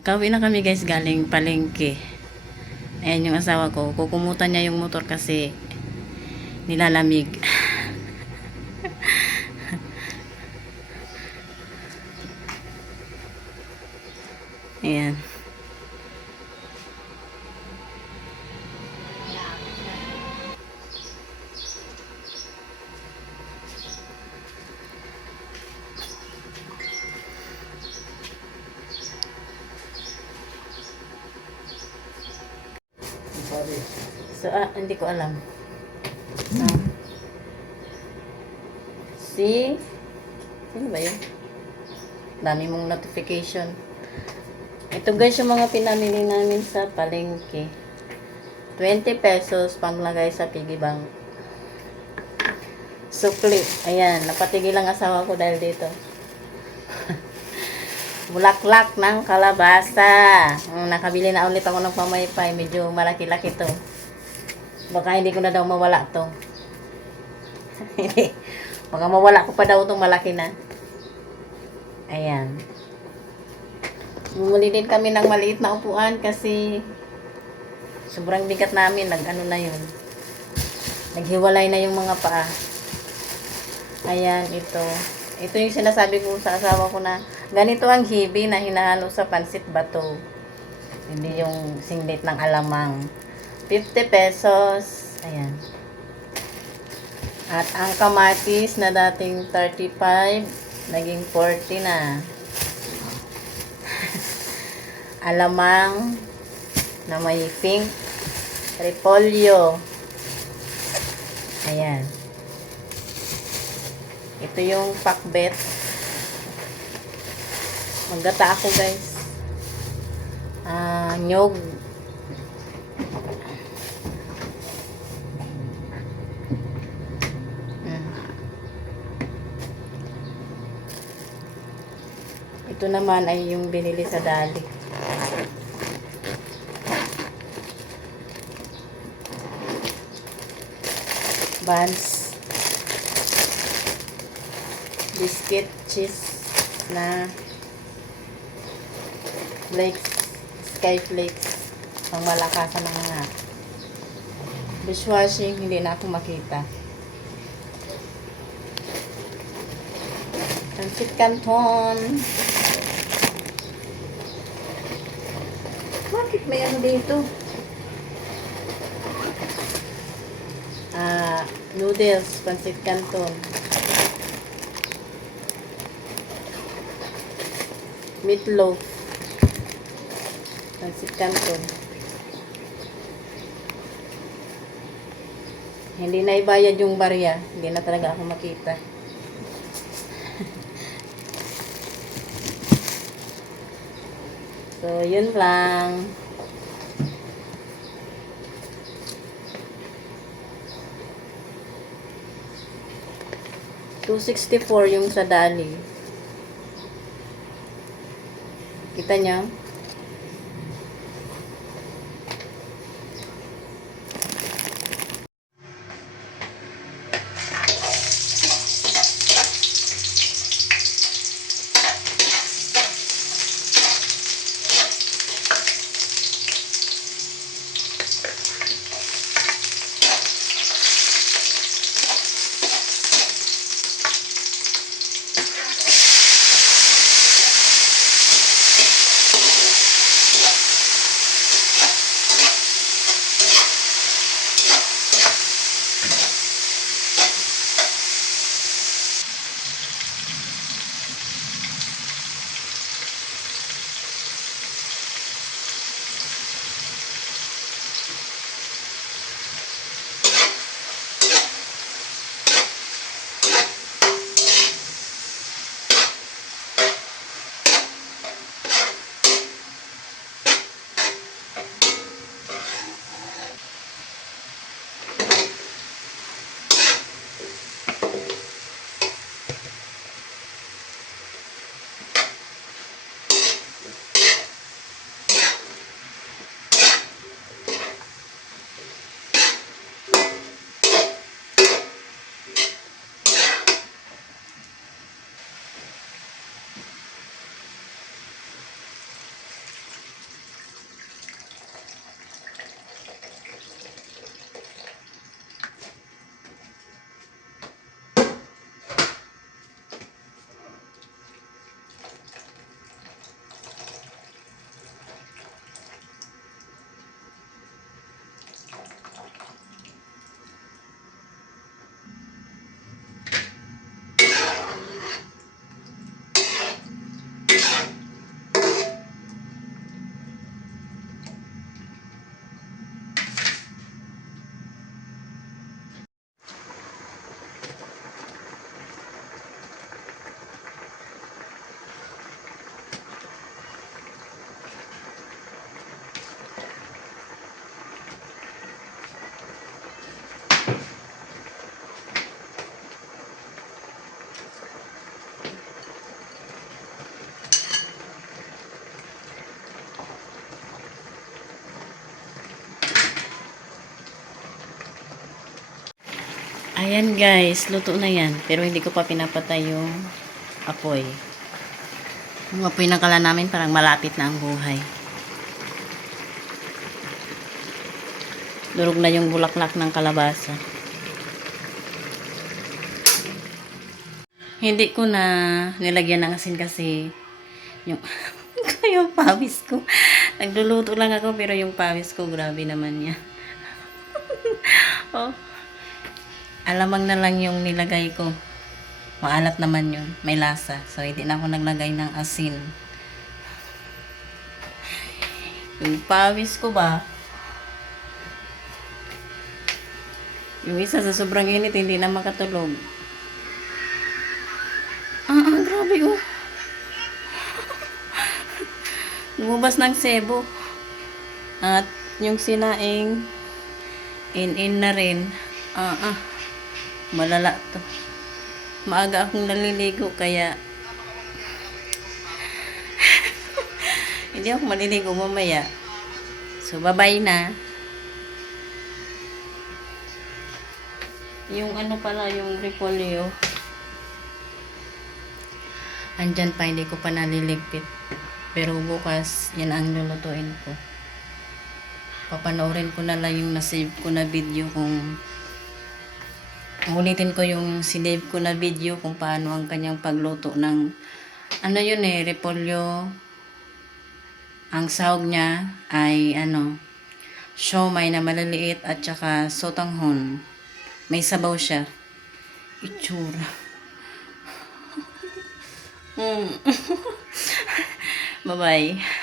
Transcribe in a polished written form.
Nakauwi na kami guys galing palengke. Ayan yung asawa ko. Kukumutan niya yung motor kasi nilalamig. Ayan. So, hindi ko alam. Si sino ba yun? Dami mong notification. Ito guys yung mga pinamili namin sa palengke. 20 pesos panglagay sa piggy bank. Sukli. Ayan, napatigil ang asawa ko dahil dito. Bulaklak ng kalabasa. Nakabili na ulit ako ng pamaypay. Medyo malaki-laki to. Baka hindi ko na daw mawala to. Baka mawala ko pa daw itong malaki na. Ayan. Bumuli din kami ng maliit na upuan kasi sobrang bigat namin. Nag-ano na yun. Naghiwalay na yung mga paa. Ayan, ito. Ito yung sinasabi ko sa asawa ko na ganito ang hibi na hinahalo sa pansit bato. Hindi yung singlet ng alamang. 50 pesos. Ayan. At ang kamatis na dating 35, naging 40 na. Alamang na may pink. Repolyo. Ayan. Ito yung pakbet. Maggata ako guys. Nyog. Ito naman ay yung binili sa Dali. Buns. Biscuit, cheese na flakes, sky flakes. Pang malakasan ng mga dishwashing, hindi na ako makita. Pancit Canton. Bakit may ano dito? Noodles, Pancit Canton. Meatloaf. Pancit Canton. Hindi na ibayad yung barya. Hindi na talaga ako makita. So, yun lang. $2.64 yung sa Dali. Kita niya? Ayan guys, luto na yan. Pero hindi ko pa pinapatay yung apoy. Yung apoy na kala namin parang malapit na ang buhay. Durog na yung bulaklak ng kalabasa. Hindi ko na nilagyan ng asin kasi yung yung pawis ko. Nagluluto lang ako pero yung pawis ko grabe naman niya. Oh. Alamang na lang yung nilagay ko. Maalat naman yun. May lasa. So, hindi na ako naglagay ng asin. Yung pawis ko ba? Yung isa sa sobrang init, hindi na makatulog. Grabe oh. Lumabas ng sebo. At yung sinaing, in na rin. Malala to. Maaga akong naliligo kaya hindi ako maliligo mamaya. So, bye-bye na. Yung ano pala, yung repolyo. Andyan pa, hindi ko pa naliligpit. Pero bukas, yan ang lulutuin ko. Papanoorin ko na lang yung nasave ko na video kung ulitin ko yung sinave ko na video kung paano ang kanyang pagluto ng ano yun repolyo. Ang sahog niya ay siomai na maliliit at saka sotanghon. May sabaw siya. Itsura. Bye-bye.